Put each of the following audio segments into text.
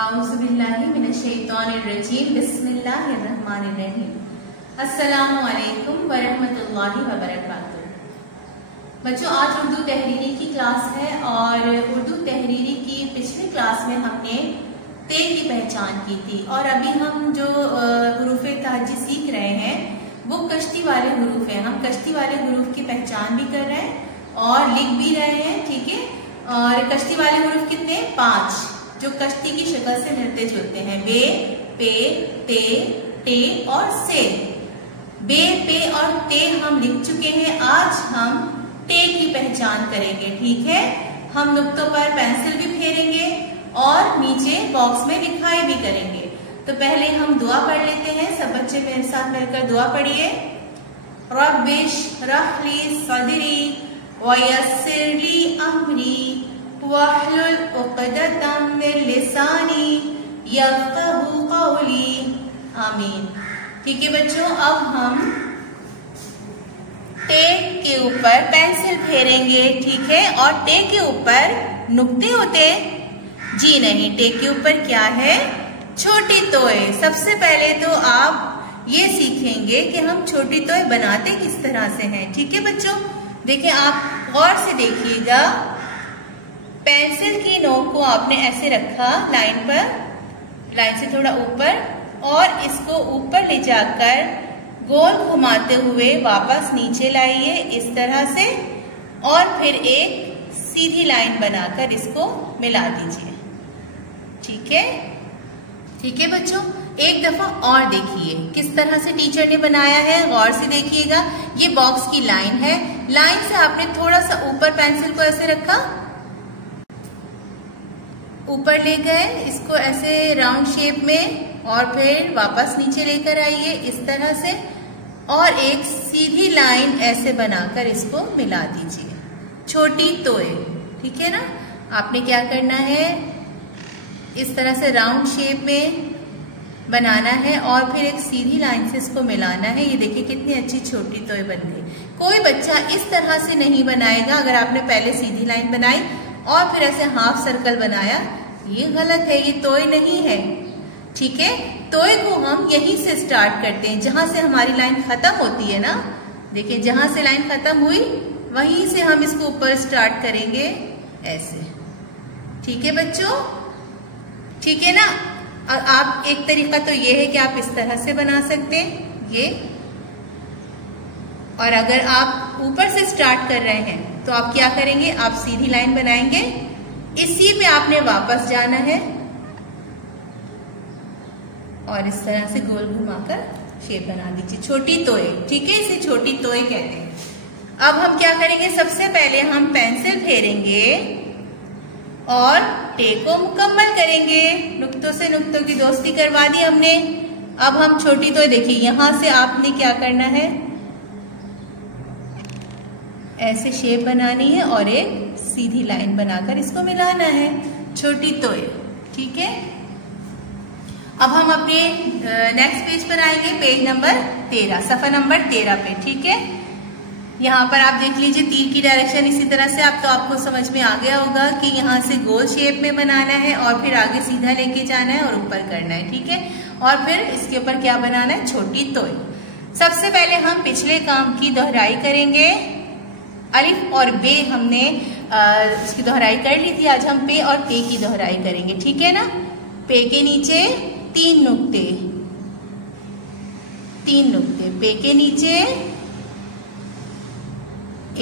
औज़ुबिल्लाहिमिनश्शैतानिर्रजीम बिस्मिल्लाहिर्रहमानिर्रहीम। अस्सलामु अलैकुम वरहमतुल्लाहि वबरकातुहू। बच्चों, आज उर्दू तहरीरी की क्लास है और उर्दू तहरीरी की पिछली क्लास में हमने ते की पहचान की थी और अभी हम जो हुरूफ़े तहज्जी सीख रहे हैं वो कश्ती वाले हुरूफ हैं। हम कश्ती वाले हुरूफ की पहचान भी कर रहे हैं और लिख भी रहे हैं, ठीक है। और कश्ती वाले हुरूफ कितने? 5, जो कश्ती की शक्ल से मिलते जुलते हैं। बे, पे, ते, टे और से। बे, पे और ते हम लिख चुके हैं। आज हम टे की पहचान करेंगे, ठीक है। हम नुक्तों पर पेंसिल भी फेरेंगे और नीचे बॉक्स में लिखाई भी करेंगे। तो पहले हम दुआ पढ़ लेते हैं। सब बच्चे मेरे साथ मिलकर दुआ पढ़िए। रब्बिश्रह ली सदरी वयस्सिर ली अमरी वहलुल उक़दतम मिन लिसानी यफ़क़हू क़ौली। आमीन। ठीक है बच्चों, अब हम टे के ऊपर पेंसिल फेरेंगे, ठीक है। और टे के ऊपर नुक्ते होते? जी नहीं, टे के ऊपर क्या है? छोटी तोय। सबसे पहले तो आप ये सीखेंगे कि हम छोटी तोय बनाते किस तरह से हैं, ठीक है बच्चों। देखिए, आप गौर से देखिएगा। पेंसिल की नोक को आपने ऐसे रखा लाइन पर, लाइन से थोड़ा ऊपर, और इसको ऊपर ले जाकर गोल घुमाते हुए वापस नीचे लाइए इस तरह से, और फिर एक सीधी लाइन बनाकर इसको मिला दीजिए, ठीक है। ठीक है बच्चों, एक दफा और देखिए किस तरह से टीचर ने बनाया है। गौर से देखिएगा। ये बॉक्स की लाइन है, लाइन से आपने थोड़ा सा ऊपर पेंसिल को ऐसे रखा, ऊपर ले गए इसको ऐसे राउंड शेप में, और फिर वापस नीचे लेकर आइए इस तरह से, और एक सीधी लाइन ऐसे बनाकर इसको मिला दीजिए। छोटी तोय, ठीक है ना। आपने क्या करना है, इस तरह से राउंड शेप में बनाना है और फिर एक सीधी लाइन से इसको मिलाना है। ये देखिए कितनी अच्छी छोटी तोय बन गई। कोई बच्चा इस तरह से नहीं बनाएगा। अगर आपने पहले सीधी लाइन बनाई और फिर ऐसे हाफ सर्कल बनाया, ये गलत है, ये तोय नहीं है, ठीक है। तोय को हम यहीं से स्टार्ट करते हैं, जहां से हमारी लाइन खत्म होती है ना। देखिए, जहां से लाइन खत्म हुई वहीं से हम इसको ऊपर स्टार्ट करेंगे ऐसे, ठीक है बच्चों, ठीक है ना। और आप एक तरीका तो ये है कि आप इस तरह से बना सकते हैं ये, और अगर आप ऊपर से स्टार्ट कर रहे हैं तो आप क्या करेंगे, आप सीधी लाइन बनाएंगे, इसी पे आपने वापस जाना है और इस तरह से गोल घुमाकर शेप बना दीजिए। छोटी तोय, ठीक है, इसे छोटी तोय कहते हैं। अब हम क्या करेंगे, सबसे पहले हम पेंसिल फेरेंगे और टे को मुकम्मल करेंगे। नुक्तों से नुक्तों की दोस्ती करवा दी हमने। अब हम छोटी तोय, देखिए यहां से आपने क्या करना है, ऐसे शेप बनानी है और एक सीधी लाइन बनाकर इसको मिलाना है। छोटी तोय, ठीक है। अब हम अपने नेक्स्ट पेज पर आएंगे, पेज नंबर 13, सफा नंबर 13 पे, ठीक है। यहाँ पर आप देख लीजिए तीर की डायरेक्शन इसी तरह से। अब तो आपको समझ में आ गया होगा कि यहाँ से गोल शेप में बनाना है और फिर आगे सीधा लेके जाना है और ऊपर करना है, ठीक है। और फिर इसके ऊपर क्या बनाना है, छोटी तोय। सबसे पहले हम पिछले काम की दोहराई करेंगे। अलिफ और बे हमने इसकी दोहराई कर ली थी। आज हम पे और ते की दोहराई करेंगे, ठीक है ना। पे के नीचे 3 नुक्ते, 3 नुक्ते, पे के नीचे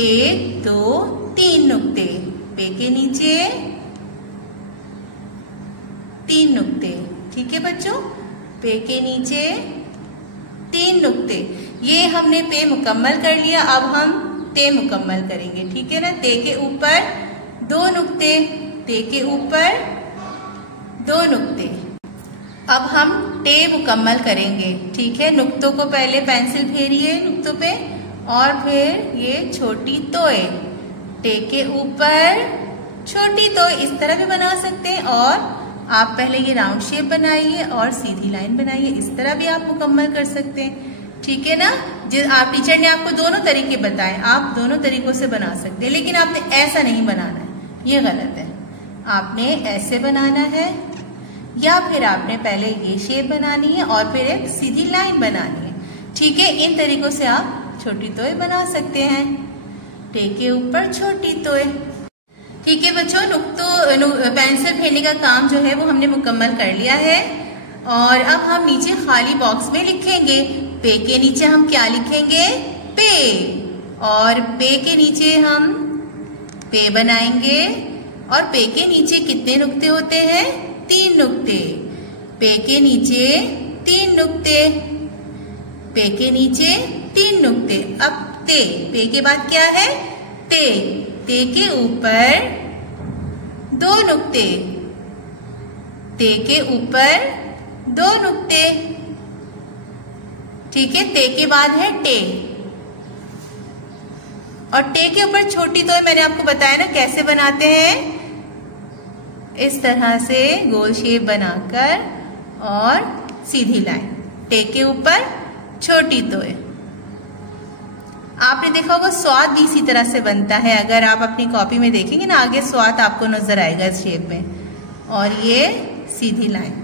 1 2 3 नुक्ते, पे के नीचे 3 नुक्ते, ठीक है बच्चों। पे के नीचे 3 नुक्ते, ये हमने पे मुकम्मल कर लिया। अब हम ते मुकम्मल करेंगे, ठीक है ना। ते के ऊपर 2 नुक्ते, ते के ऊपर 2 नुक्ते। अब हम टे मुकम्मल करेंगे, ठीक है। नुक्तों को पहले पेंसिल फेरिए नुक्तों पे, और फिर ये छोटी तोय, टे के ऊपर छोटी तोय, इस तरह भी बना सकते हैं। और आप पहले ये राउंड शेप बनाइए और सीधी लाइन बनाइए, इस तरह भी आप मुकम्मल कर सकते हैं, ठीक है ना। आप टीचर ने आपको दोनों तरीके बताए, आप दोनों तरीकों से बना सकते हैं, लेकिन आपने ऐसा नहीं बनाना है, ये गलत है। आपने ऐसे बनाना है, या फिर आपने पहले ये शेप बनानी है और फिर एक सीधी लाइन बनानी है। ठीक है, इन तरीकों से आप छोटी तोय बना सकते हैं। टे के ऊपर छोटी तोय। ठीक है बच्चों, पेंसिल फेरने का काम जो है वो हमने मुकम्मल कर लिया है। और अब हम नीचे खाली बॉक्स में लिखेंगे। पे के नीचे हम क्या लिखेंगे? पे। और पे के नीचे हम पे बनाएंगे। और पे के नीचे कितने नुक्ते होते हैं? 3 नुक्ते। पे के नीचे 3 नुक्ते। पे के नीचे 3 नुक्ते। अब ते, पे के बाद क्या है? ते। ते के ऊपर 2 नुक्ते। ते के ऊपर 2 नुक्ते। ठीक है, ते के बाद है टे। और टे के ऊपर छोटी तोय मैंने आपको बताया ना कैसे बनाते हैं। इस तरह से गोल शेप बनाकर और सीधी लाइन। टे के ऊपर छोटी तोय। आपने देखा होगा स्वाद भी इसी तरह से बनता है। अगर आप अपनी कॉपी में देखेंगे ना, आगे स्वाद आपको नजर आएगा इस शेप में। और ये सीधी लाइन।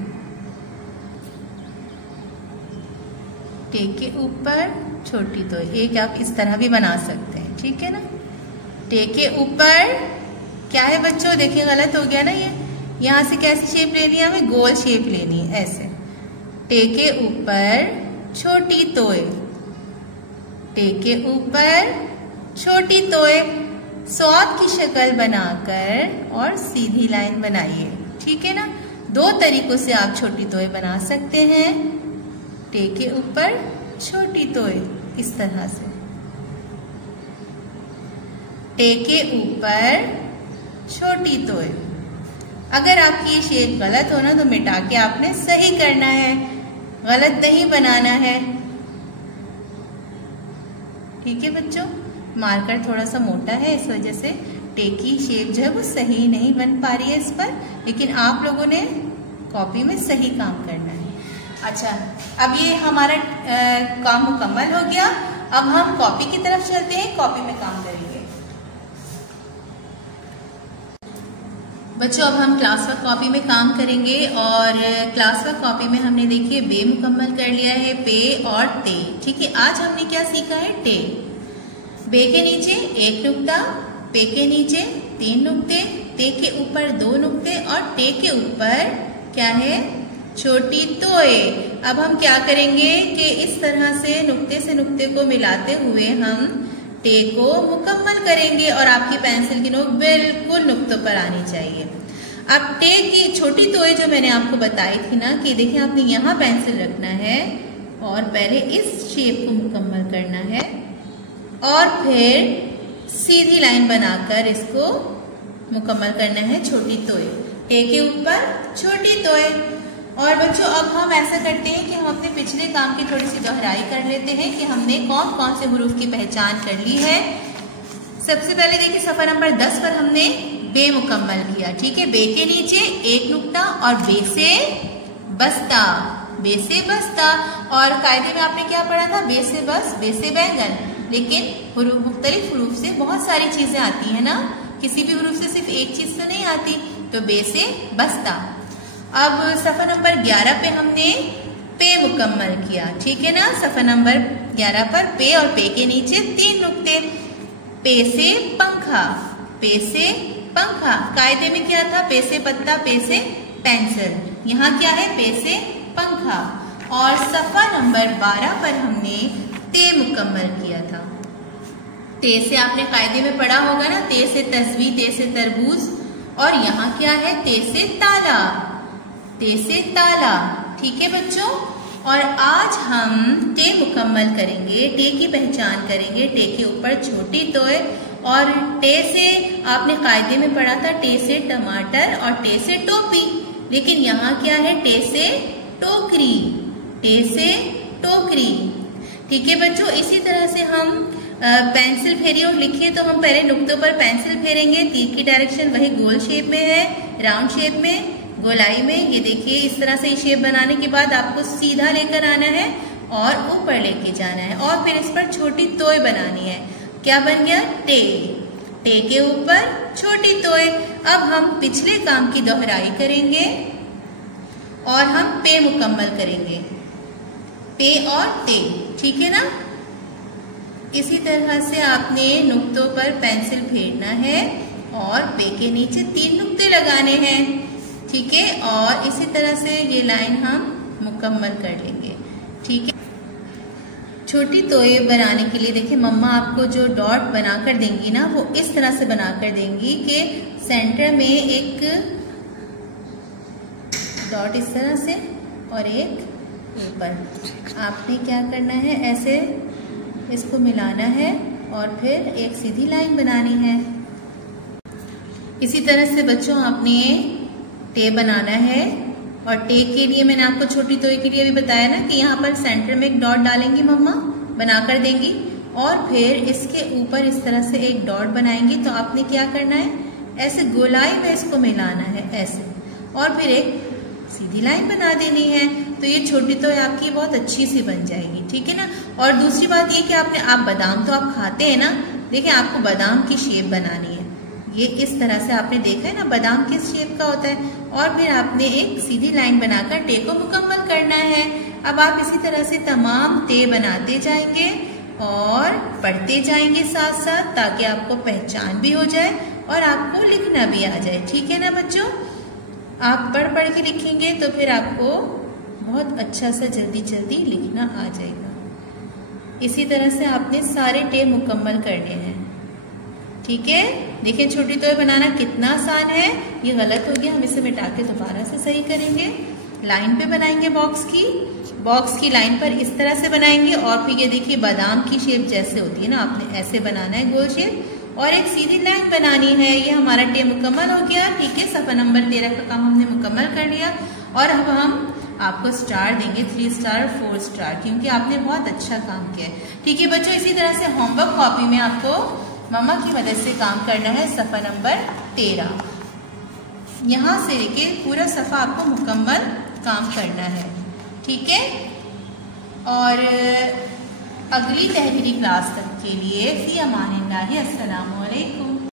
टे के ऊपर छोटी तोय। एक आप इस तरह भी बना सकते हैं। ठीक है ना। टे के ऊपर क्या है बच्चों? देखिए गलत हो गया ना ये। यहां से कैसी शेप लेनी है? हमें गोल शेप लेनी है, ऐसे। टे के ऊपर छोटी तोय। टे के ऊपर छोटी तोय। सौत की शक्ल बनाकर और सीधी लाइन बनाइए। ठीक है ना। 2 तरीकों से आप छोटी तोय बना सकते हैं। टे के ऊपर छोटी तोय इस तरह से। टे के ऊपर छोटी तोय। अगर आपकी ये शेप गलत हो ना तो मिटा के आपने सही करना है, गलत नहीं बनाना है। ठीक है बच्चों, मार्कर थोड़ा सा मोटा है, इस वजह से टे की शेप जो है वो सही नहीं बन पा रही है इस पर, लेकिन आप लोगों ने कॉपी में सही काम करना है। अच्छा, अब ये हमारा काम मुकम्मल हो गया। अब हम कॉपी की तरफ चलते हैं, कॉपी में काम करेंगे। बच्चों, अब हम क्लास वर्क कॉपी में काम करेंगे। और क्लास वर्क कॉपी में हमने देखिए बे मुकम्मल कर लिया है, पे और ते। ठीक है, आज हमने क्या सीखा है? टे। बे के नीचे 1 नुक्ता, पे के नीचे 3 नुक्ते, ते के ऊपर 2 नुक्ते और टे के ऊपर क्या है? छोटी तोय। अब हम क्या करेंगे कि इस तरह से नुक्ते को मिलाते हुए हम टे को मुकम्मल करेंगे और आपकी पेंसिल की नोक बिल्कुल नुक्तों पर आनी चाहिए। अब टे की छोटी तोय जो मैंने आपको बताई थी ना, कि देखिए आपने यहाँ पेंसिल रखना है और पहले इस शेप को मुकम्मल करना है और फिर सीधी लाइन बनाकर इसको मुकम्मल करना है छोटी तोय। टे के ऊपर छोटी तोय। और बच्चों, अब हम ऐसा करते हैं कि हम अपने पिछले काम की थोड़ी सी दोहराई कर लेते हैं कि हमने कौन कौन से हुरूफ की पहचान कर ली है। सबसे पहले देखिए सफ़ा नंबर 10 पर हमने बे मुकम्मल किया। ठीक है, बे के नीचे 1 नुक्ता और बे से बस्ता। बे से बस्ता। और कायदे में आपने क्या पढ़ा था? बे से बस, बे से बैंगन। लेकिन हुरूफ, मुख्तलिफ हुरूफ से बहुत सारी चीजें आती है ना, किसी भी हुरूफ से सिर्फ एक चीज तो नहीं आती। तो बे से बस्ता। अब सफ़ा नंबर 11 पे हमने पे मुकम्मल किया। ठीक है ना। सफ़ा नंबर 11 पर पे और पे के नीचे 3 नुक्ते। पे से पंखा। पे से पंखा। कायदे में क्या था? पे से पत्ता, पे से पेंसिल। यहाँ क्या है? पे से पंखा। और सफ़ा नंबर 12 पर हमने ते मुकम्मल किया था। ते से आपने कायदे में पढ़ा होगा ना, ते से तस्वी, ते से तरबूज। और यहाँ क्या है? ते से ताला। ते से ताला। ठीक है बच्चों। और आज हम टे मुकम्मल करेंगे, टे की पहचान करेंगे। टे के ऊपर छोटी तोय। और टे से आपने कायदे में पढ़ा था टे से टमाटर और टे से टोपी। लेकिन यहाँ क्या है? टे से टोकरी। टे से टोकरी। ठीक है बच्चों। इसी तरह से हम पेंसिल फेरिए और लिखिए तो हम पहले नुक्तों पर पेंसिल फेरेंगे। तीर की डायरेक्शन वही गोल शेप में है, राउंड शेप में, गोलाई में। ये देखिए इस तरह से शेप बनाने के बाद आपको सीधा लेकर आना है और ऊपर लेके जाना है और फिर इस पर छोटी तोय बनानी है। क्या बन गया? टे। टे के ऊपर छोटी तोय। अब हम पिछले काम की दोहराई करेंगे। और हम पे मुकम्मल करेंगे, पे और टे, ठीक है ना। इसी तरह से आपने नुक्तों पर पेंसिल फेरना है और पे के नीचे 3 नुक्ते लगाने हैं, ठीक है। और इसी तरह से ये लाइन हम मुकम्मल कर लेंगे, ठीक है। छोटी तोय बनाने के लिए देखिए मम्मा आपको जो डॉट बनाकर देंगी ना वो इस तरह से बनाकर देंगी कि सेंटर में एक डॉट इस तरह से और एक ऊपर। आपने क्या करना है, ऐसे इसको मिलाना है और फिर एक सीधी लाइन बनानी है। इसी तरह से बच्चों आपने टे बनाना है और टे के लिए मैंने आपको छोटी तोय के लिए भी बताया ना कि यहाँ पर सेंटर में एक डॉट डालेंगी मम्मा, बनाकर देंगी और फिर इसके ऊपर इस तरह से एक डॉट बनाएंगी। तो आपने क्या करना है, ऐसे गोलाई में इसको मिलाना है ऐसे, और फिर एक सीधी लाइन बना देनी है। तो ये छोटी तोय आपकी बहुत अच्छी सी बन जाएगी, ठीक है ना। और दूसरी बात ये कि आप बादाम तो आप खाते हैं ना, देखिए आपको बादाम की शेप बनानी है। ये इस तरह से आपने देखा है ना बादाम किस शेप का होता है। और फिर आपने एक सीधी लाइन बनाकर टे को मुकम्मल करना है। अब आप इसी तरह से तमाम टे बनाते जाएंगे और पढ़ते जाएंगे साथ साथ, ताकि आपको पहचान भी हो जाए और आपको लिखना भी आ जाए, ठीक है ना बच्चों। आप पढ़ के लिखेंगे तो फिर आपको बहुत अच्छा सा जल्दी जल्दी लिखना आ जाएगा। इसी तरह से आपने सारे टे मुकम्मल करने हैं, ठीक है। देखिए छोटी तोय बनाना कितना आसान है। ये गलत हो गया, हम इसे मिटा के दोबारा से सही करेंगे। लाइन पे बनाएंगे बॉक्स की लाइन पर इस तरह से बनाएंगे और फिर ये देखिए बादाम की शेप जैसे होती है ना, आपने ऐसे बनाना है गोल शेप और एक सीधी लाइन बनानी है। ये हमारा टे मुकम्मल हो गया, ठीक है। सफा नंबर 13 का काम हमने मुकम्मल कर लिया और अब हम आपको स्टार देंगे, 3 स्टार 4 स्टार, क्योंकि आपने बहुत अच्छा काम किया है, ठीक है बच्चों। इसी तरह से होमवर्क कॉपी में आपको मम्मा की मदद से काम करना है। सफा नंबर 13 यहाँ से लेके पूरा सफा आपको मुकम्मल काम करना है, ठीक है। और अगली तहरीरी क्लास तक के लिए फी अमानिल्लाह, अस्सलामु अलैकुम।